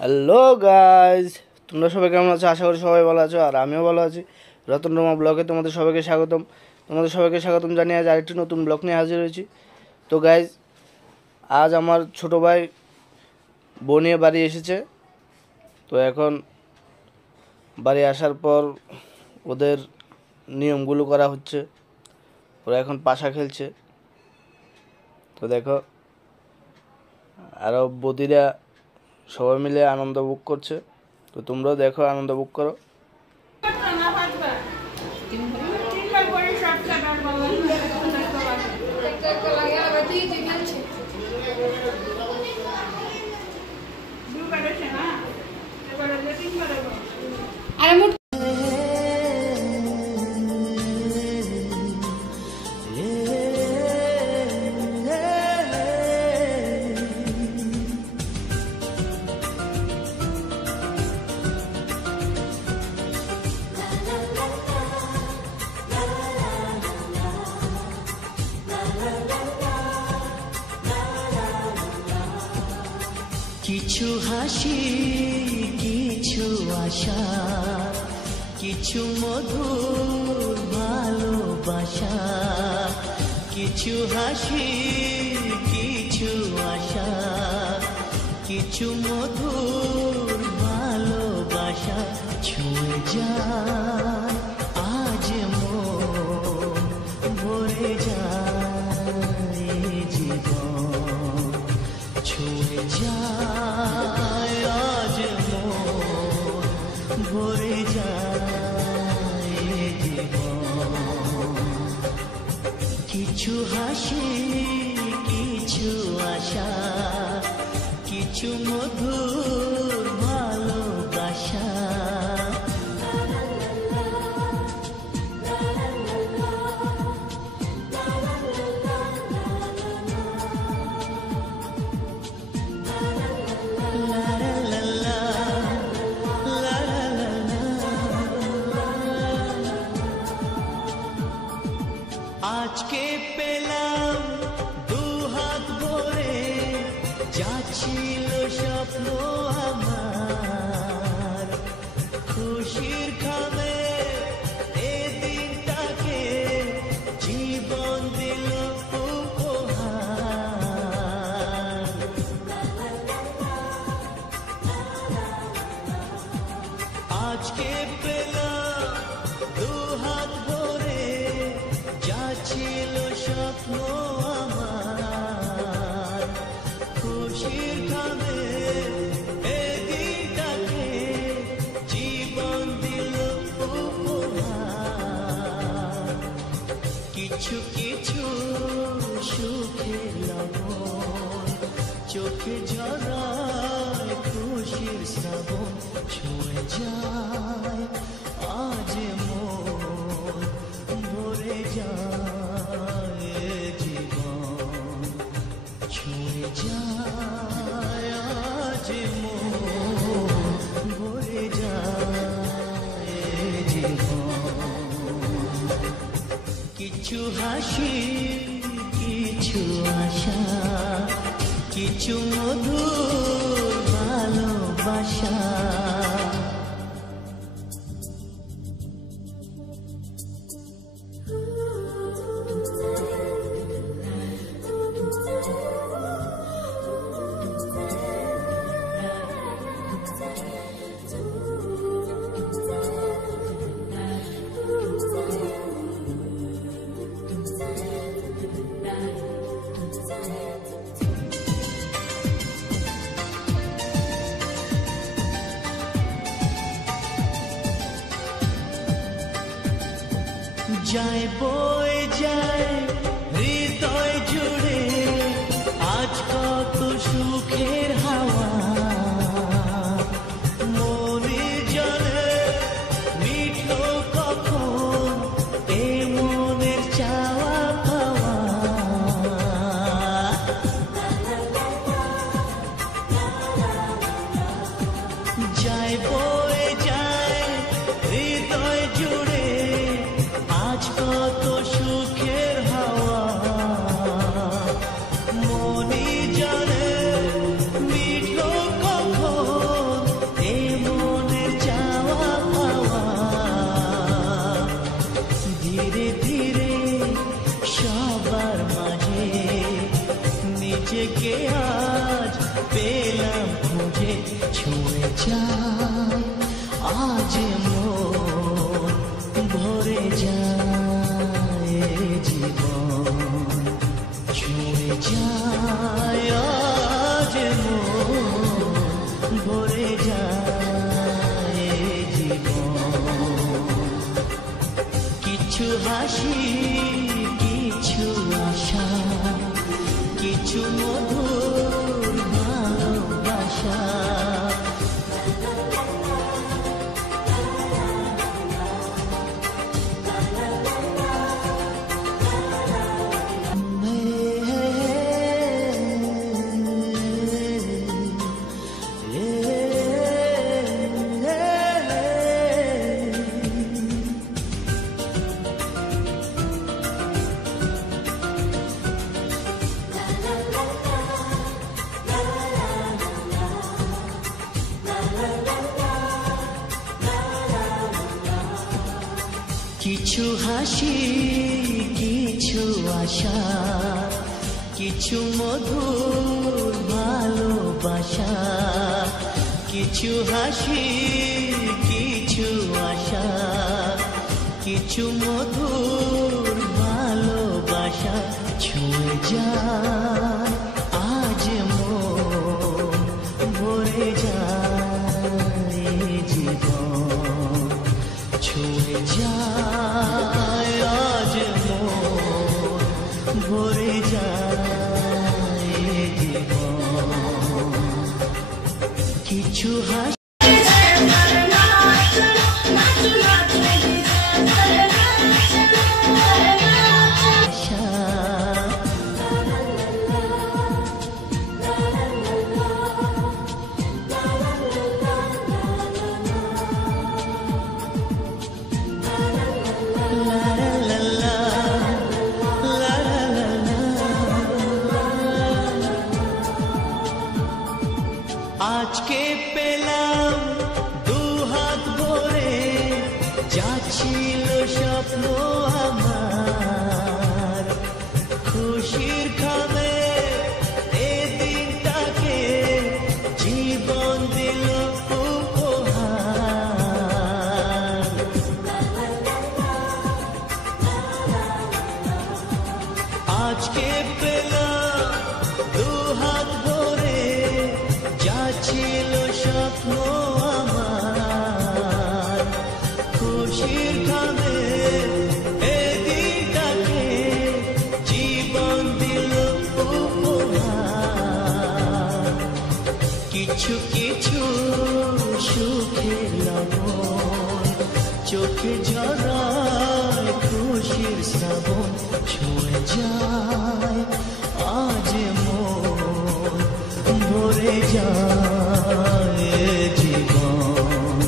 Hello guys, তোমরা সবাই কেমন আছো? আশা করি সবাই ভালো আছো, আর আমিও ভালো আছি। রতন রোমা ব্লগে তোমাদের সবাইকে স্বাগতম জানিয়ে আজ আরেকটি নতুন ব্লগ নিয়ে হাজির হয়েছি। তো গাইজ, আজ আমার ছোটো ভাই বউ নিয়ে বাড়ি এসেছে। তো এখন বাড়ি আসার পর ওদের নিয়মগুলো করা হচ্ছে। ওরা এখন পাশা খেলছে। তো দেখো, আরও বদিরা সবাই মিলে আনন্দ ভোগ করছে। তো তোমরাও দেখো, আনন্দ ভোগ করো। কিছু হাসি, কিছু আশা, কিছু মধুর ভালোবাসা। কিছু হাসি, কিছু আশা, কিছু মধুর ভালোবাসা। ছুঁয়ে যায় আজ মন, ভরে যায় জীবন। ছুঁয়ে যায় আজ মন, ভরে যায় জীবন। কিছু হাসি, কিছু আশা, কিছু মধুর ভালোবাসা। আজকে পেলাম দু হাত ভরে, যাচ্ছিল স্বপ্ন আমার। খুশির খামে এ দিনটাকে জীবন দিল উপহার। আজকে পেলাম দু হাত ভরে, ছিল স্বপ্ন আমার। খুশির খামে এদিনটাকে জীবন দিল উপহার। কিছু কিছু সুখে লবণ, চোখে ঝরায় খুশির শ্রাবণ। ছুঁয়ে যায় আজ মন, ভরে যায় জীবন। ছুঁয়ে যায় আজ মন, ভরে যায় জীবন। কিছু হাসি, কিছু আশা, কিছু মধুর ভালোবাসা। যায় বয়ে যায় হৃদয় জুড়ে আজ কত সুখের হাওয়া। মনে জলে মিঠো কখন এ মনের চাওয়া পাওয়া। যায় বয়ে যায় হৃদয় জুড়ে আজ কত সুখের ছুঁয়ে যায় আজ মন ভরে যায় জীবন ছুঁয়ে যায় আজ মন ভরে যায় জীবন কিছু হাসি কিছু আশা কিছু মধুর ভালোবাসা কিছু হাসি কিছু আশা কিছু মধুর ভালোবাসা কিছু হাসি কিছু আশা কিছু মধুর ভালোবাসা ছুঁয়ে যায় আজ মন ভরে যায় জীবন ছুঁয়ে যায় আজ মন ভরে যায় জীবন কিছু হাসি আজকে পেলাম দু হাত ভরে যাচ্ছিল স্বপ্ন আমার খুশির খামে এ দিনটাকে জীবন দিল উপহার আজকে পেলাম দু হাত ভরে ছিল স্বপ্ন আমার খুশির খামে এ দিনটাকে জীবন দিল উপহার কিছু কিছু সুখের লবণ চোখে ঝরায় খুশির শ্রাবণ ছুঁয়ে যায় আজ মন ভরে যায় জীবন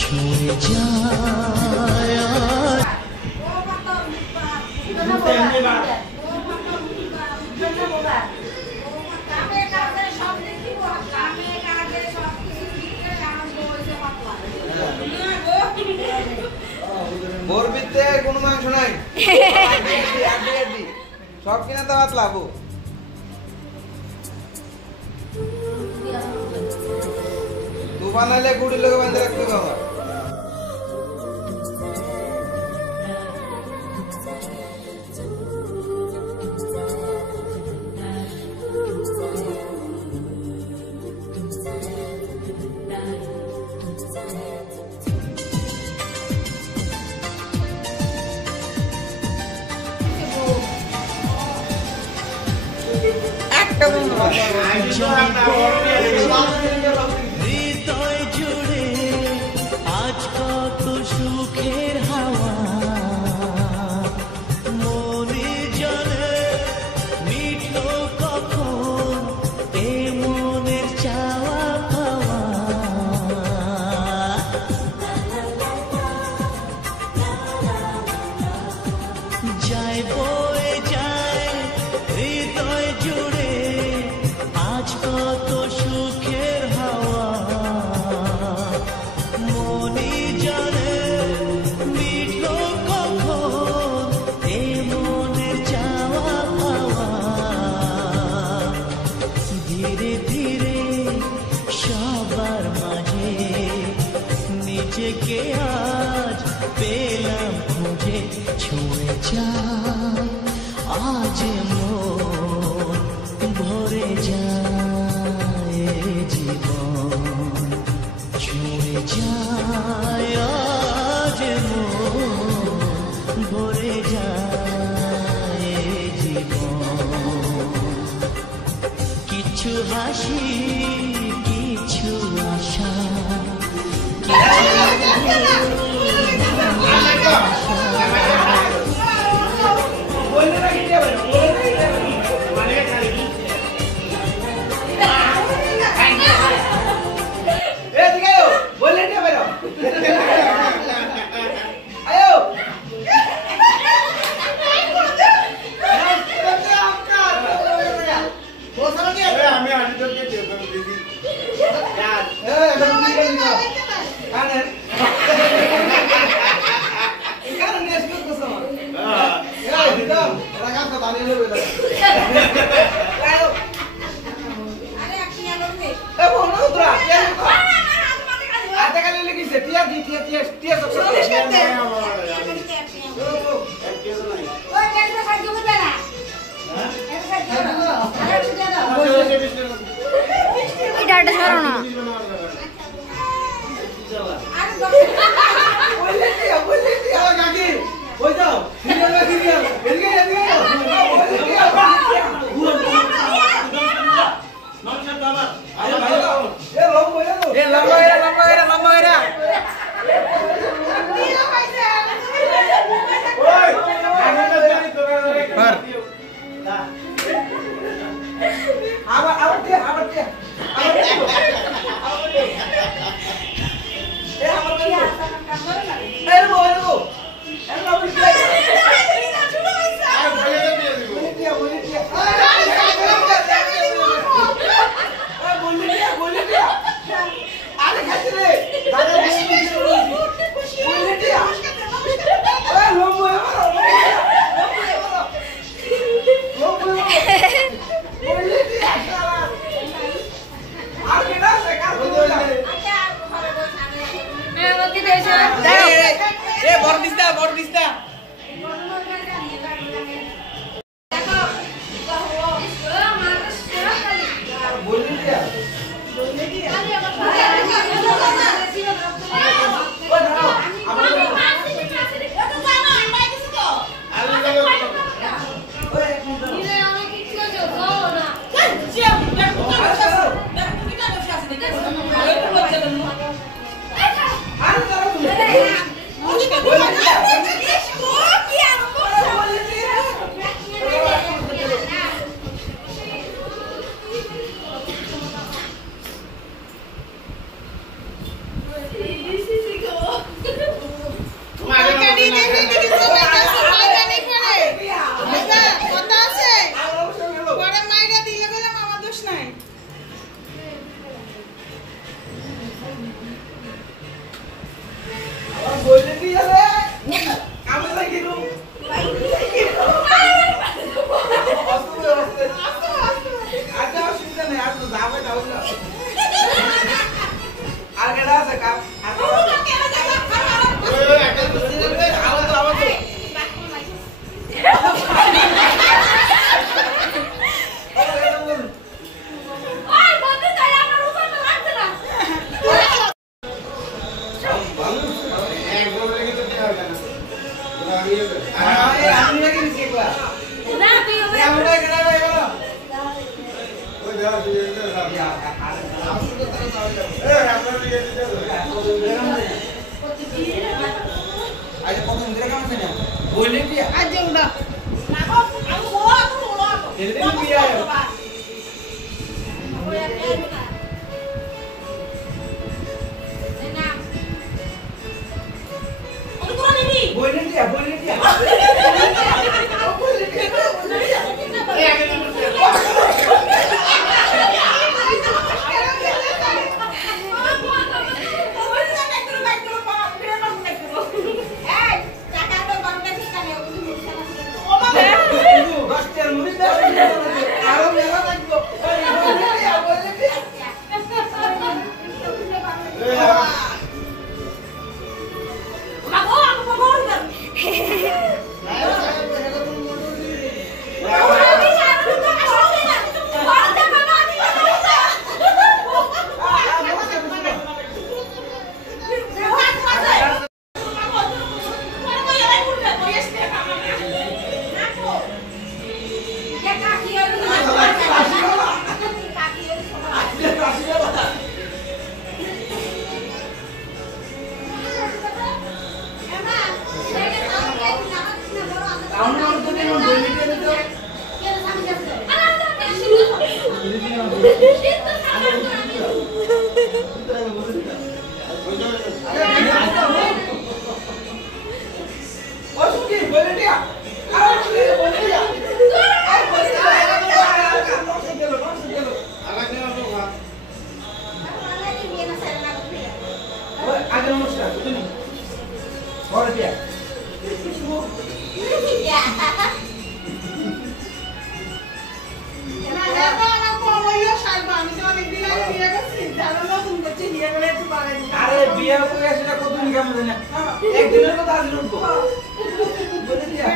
ছুঁয়ে যায় বরবিতে কোনো মাংস নাই সব কিনা তো হাত লাভ तू बनाले गुड़ी लोग बंद रखते बाबा হৃদয় জুড়ে আজ কত সুখের হাওয়া মনে জলে মিটলো কখন এ মনের চাওয়া পাওয়া যায় বয়ে যায় হৃদয় জুড়ে আজ কত সুখের সবার মাঝে নিজেকে আজ পেলাম খুঁজে ছুঁয়ে যায় আজ মন ভরে যায় জীবন ছুঁয়ে যায় আজ মন ভরে যায় জীবন কিছু হাসি কিছু আশা Ayo, আরে বিয়ে করে সেটা কতদিন কেমন জানি না একদিনের কথা আজ উঠবো বলে দিয়া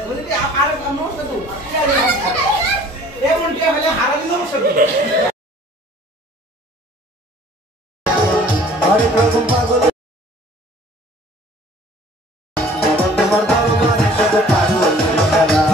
বলে দিয়া আর নমস্কার তো এমন টিয়া হলে হারালি নমস্কার আরে প্রথম পাগল তোমার বাবা মায়ের সাথে পাগল খেলা